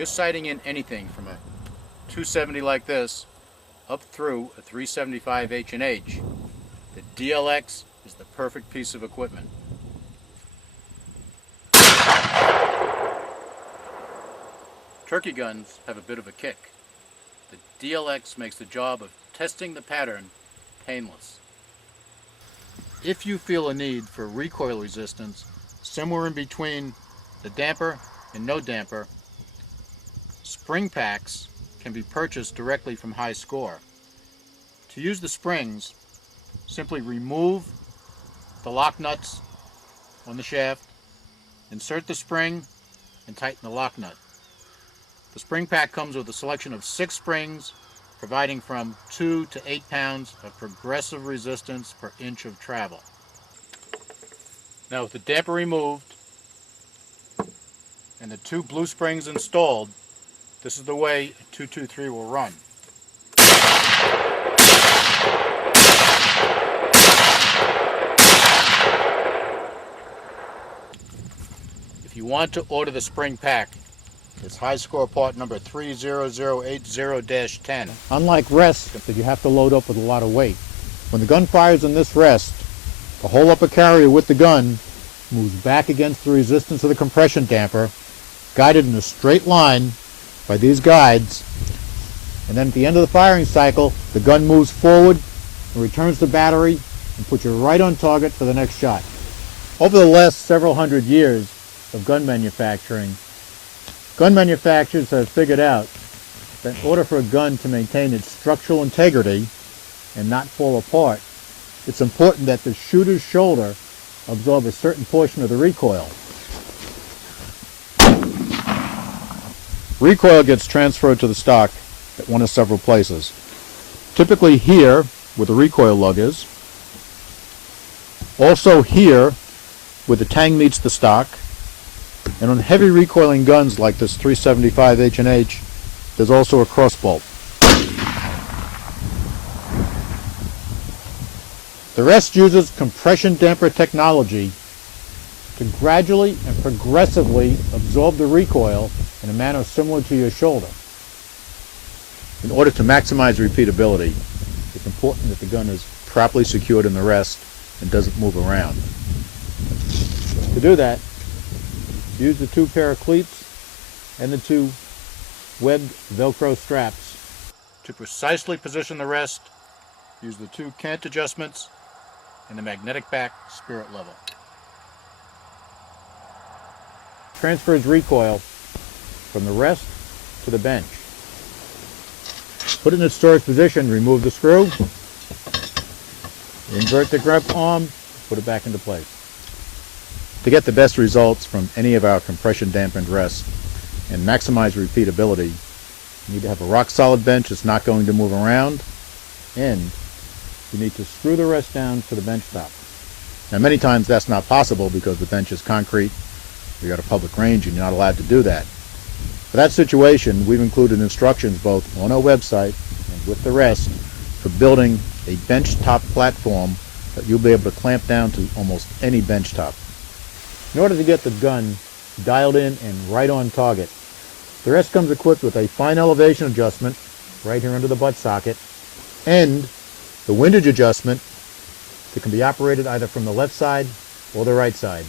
you're sighting in anything from a 270 like this up through a 375 H&H, the DLX is the perfect piece of equipment. Turkey guns have a bit of a kick. The DLX makes the job of testing the pattern painless. If you feel a need for recoil resistance somewhere in between the damper and no damper, spring packs can be purchased directly from HYSKORE. To use the springs, simply remove the lock nuts on the shaft, insert the spring, and tighten the lock nut. The spring pack comes with a selection of 6 springs, providing from 2 to 8 pounds of progressive resistance per inch of travel. Now with the damper removed and the 2 blue springs installed, this is the way a 223 will run. If you want to order the spring pack, it's HYSKORE part number 30080-10. Unlike rests that you have to load up with a lot of weight, when the gun fires in this rest, the whole upper carrier with the gun moves back against the resistance of the compression damper, guided in a straight line by these guides, and then at the end of the firing cycle, the gun moves forward and returns the battery and puts you right on target for the next shot. Over the last several hundred years of gun manufacturers have figured out that in order for a gun to maintain its structural integrity and not fall apart, it's important that the shooter's shoulder absorb a certain portion of the recoil. Recoil gets transferred to the stock at one of several places. Typically here, where the recoil lug is. Also here, where the tang meets the stock. And on heavy recoiling guns like this 375 H&H, there's also a cross bolt. The rest uses compression damper technology to gradually and progressively absorb the recoil in a manner similar to your shoulder. In order to maximize repeatability, it's important that the gun is properly secured in the rest and doesn't move around. To do that, use the 2 pair of cleats and the 2 webbed Velcro straps. To precisely position the rest, use the 2 cant adjustments and the magnetic back spirit level. Transfers recoil from the rest to the bench. Put it in its storage position, remove the screw, invert the grip arm, put it back into place. To get the best results from any of our compression dampened rests and maximize repeatability, you need to have a rock solid bench that's not going to move around, and you need to screw the rest down to the bench top. Now many times that's not possible because the bench is concrete, you're at a public range and you're not allowed to do that. For that situation, we've included instructions both on our website and with the rest for building a bench top platform that you'll be able to clamp down to almost any bench top. In order to get the gun dialed in and right on target, the rest comes equipped with a fine elevation adjustment right here under the butt socket and the windage adjustment that can be operated either from the left side or the right side.